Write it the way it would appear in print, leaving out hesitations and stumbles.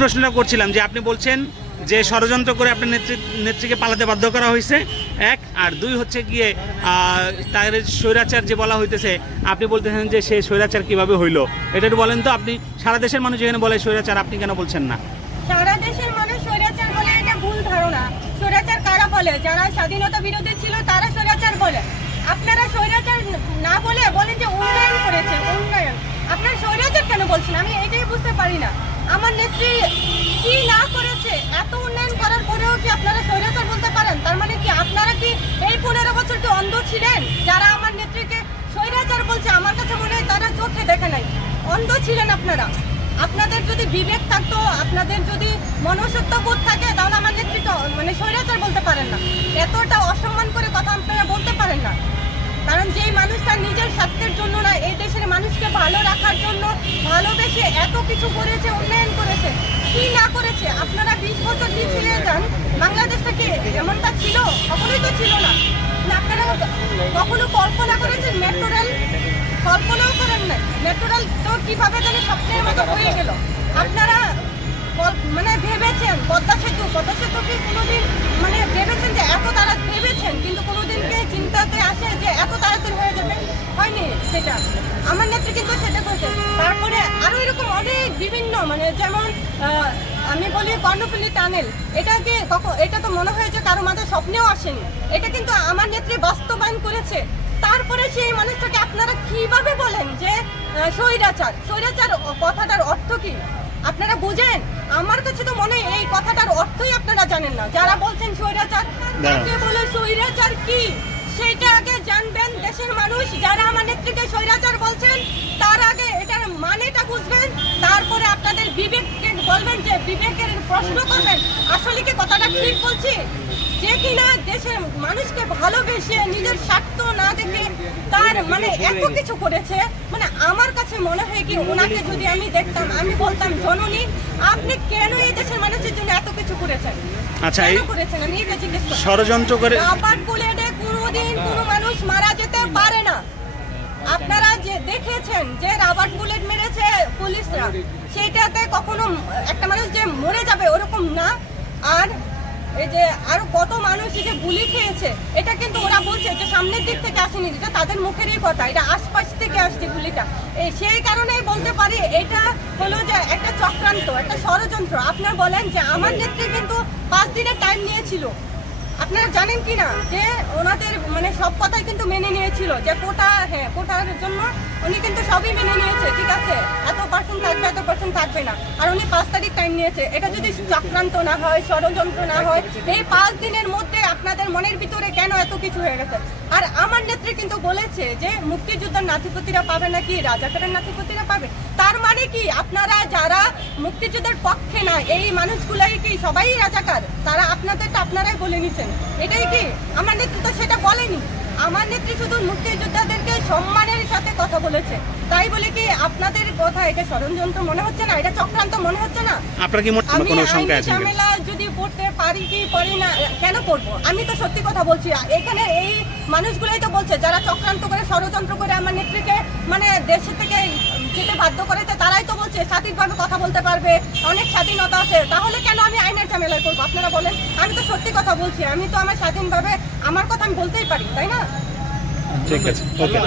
প্রশ্নটা করছিলাম যে আপনি বলছেন যে ষড়যন্ত্র করে আপনার নেত্রীকে পালাতে বাধ্য করা হয়েছে, এক, আর দুই হচ্ছে গিয়ে তার স্বৈরাচার যে বলা হইতেছে, আপনি বলতেছেন যে সে স্বৈরাচার কিভাবে হইলো, এটা একটু বলেন তো। আপনি সারা দেশের মানুষ এখানে বলে স্বৈরাচার, আপনি কেন বলছেন না? সারা দেশের মানুষ স্বৈরাচার বলে, এটা ভুল ধারণা। স্বৈরাচার কারা বলে? যারা স্বাধীনতা বিরোধী ছিল তারা স্বৈরাচার বলে। আপনারা স্বৈরাচার না বলে বলেন যে উন্নয়ন করেছে, উন্নয়ন। আপনারা স্বৈরাচার কেন বলছেন? আমি এটাই বুঝতে পারি না। আমার নেত্রী কি না করেছে? এত উন্নয়ন করার পরেও কি আপনারা স্বৈরাচার বলতে পারেন? তার মানে কি আপনারা কি এই 15 বছর কি অন্ধ ছিলেন? যারা আমার নেত্রীকে স্বৈরাচার বলছে, আমার কাছে মনে হয় তারা চোখে দেখে নাই, অন্ধ ছিলেন আপনারা। আপনাদের যদি বিবেক থাকতো, আপনাদের যদি মনুষ্যত্ব বোধ থাকে, তাহলে আমার নেত্রীকে মানে স্বৈরাচার বলতে পারেন না। এতটা অসম্মান করে কথা আপনারা বলতে পারেন না। কারণ যেই মানুষটা নিজের স্বার্থের জন্য না, এই দেশের মানুষকে ভালো রাখার জন্য ভালোবেসে এত কিছু করেছে, উন্নয়ন করেছে, কি না করেছে? আপনারা 20 বছর পিছিয়ে যান, বাংলাদেশটা কি এমনটা ছিল? কখনোই তো ছিল না। আপনারা কখনো কল্পনা করেছেন মেট্রো রেল? কল্পনাও করেন না। মেট্রো রেল তো কিভাবে যেন স্বপ্নের মতো হয়ে গেল। আপনারা মানে ভেবেছেন পদ্মা সেতু কি কোনোদিন মানে ভেবেছেন যে এত তারা ভেবেছেন, কিন্তু কোনোদিনকে চিন্তাতে আসে যে এত তাড়াতাড়ি হয়ে যাবে? হয়নি সেটা। আমার নেত্রী কিন্তু সেটা করেছে। তারপরে আরো এরকম অনেক বিভিন্ন মানে যেমন আমি বলি কর্ণফুলী টানেল, এটা তো মনে হয়েছে কারো মাথায় স্বপ্নেও আসেনি। এটা কিন্তু আমার নেত্রী বাস্তবায়ন করেছে। তারপরে সেই মানুষটাকে আপনারা কিভাবে বলেন যে স্বৈরাচার? স্বৈরাচার কথাটার অর্থ কি আপনারা বুঝেন? আমার কাছে তো মনে হয় এই কথাটার অর্থই আপনারা জানেন না। যারা বলছেন স্বৈরাচার, তাকে বলে স্বৈরাচার কি সেটা আগে জানবেন দেশের মানুষ। যারা আমার নেত্রীকে স্বৈরাচার বলছেন, তার আগে এটার মানেটা বুঝবেন, তারপরে আপনাদের বিবেককে বলবেন, যে বিবেকের প্রশ্ন করবেন আসলে কি কথাটা ঠিক বলছি। যে কিনা দেশের মানুষকে ভালোবেসে নিজের স্বার্থ না দেখে তার মানে এত কিছু করেছে, মানে আমার কাছে মনে হয় কি ওনাকে যদি আমি দেখতাম, আমি বলতাম জননী আপনি কেন এই দেশের মানুষের জন্য এত কিছু করেছেন? আচ্ছা, কেন করেছেন? আমি এটা জিজ্ঞেস করি। ষড়যন্ত্র করে রাবার বুলেটে কোনোদিন কোনো মানুষ মারা যেতে পারে না। আপনারা যে দেখেছেন যে রাবার বুলেট মেরেছে পুলিশরা, সেটাতে কখনো একটা মানুষ যে মরে যাবে ওরকম না। আর এই যে আরো কত মানুষ যে গুলি খেয়েছে, এটা কিন্তু ওরা বলছে যে সামনের দিক থেকে আসেনি, এটা তাদের মুখেরই কথা, এটা আশপাশ থেকে আসছে গুলিটা। সেই কারণেই বলতে পারি এটা হলো যে একটা চক্রান্ত, একটা ষড়যন্ত্র। আপনারা বলেন যে আমার নেত্রী কিন্তু 5 দিনের টাইম নিয়েছিল। আপনারা জানেন কি না যে ওনাদের মানে সব কথাই কিন্তু মেনে নিয়েছিল, যে কোটা, হ্যাঁ কোটার জন্য উনি কিন্তু সবই মেনে নিয়েছে, ঠিক আছে, এত% থাকবে, এত% থাকবে না। আর উনি 5 তারিখ টাইম নিয়েছে। এটা যদি চক্রান্ত না হয়, ষড়যন্ত্র না হয়, এই 5 দিনের মধ্যে আপনাদের মনের ভিতরে কেন এত কিছু হয়ে গেছে? আর আমার নেত্রী কিন্তু বলেছে যে মুক্তিযোদ্ধার নাতিপতিরা পাবে নাকি রাজাকারের নাতিপতিরা পাবে। তার মানে কি আপনারা যারা মুক্তিযুদ্ধের পক্ষে না, এই মানুষগুলাই কি সবাই রাজাকার? তারা আপনাদেরটা আপনারাই বলে নিছেন, এটাই কি? আমার নেত্রী তো সেটা বলেনি। আমার নেত্রী শুধু মুক্তিযোদ্ধাদেরকে সম্মানের সাথে কথা বলেছে। তাই বলে কি আপনাদের কথা এটা ষড়যন্ত্র মনে হচ্ছে না? এটা চক্রান্ত মনে হচ্ছে না? আপনার কি কোনো শঙ্কা আছে? ঝামেলা যদি পড়তে পারি কি পারি না, কেন করবো? আমি তো সত্যি কথা বলছি। এখানে এই মানুষগুলাই তো বলছে, যারা চক্রান্ত করে ষড়যন্ত্র করে আমার নেত্রীকে মানে দেশ থেকে যেতে বাধ্য করেছে, তারাই তো বলছে স্বাধীনভাবে কথা বলতে পারবে, অনেক স্বাধীনতা আছে। তাহলে কেন আমি আইনের ঝামেলায় করবো? আপনারা বলেন। আমি তো সত্যি কথা বলছি, আমি তো আমার স্বাধীনভাবে আমার কথা আমি বলতেই পারি, তাই না? ঠিক আছে, ওকে।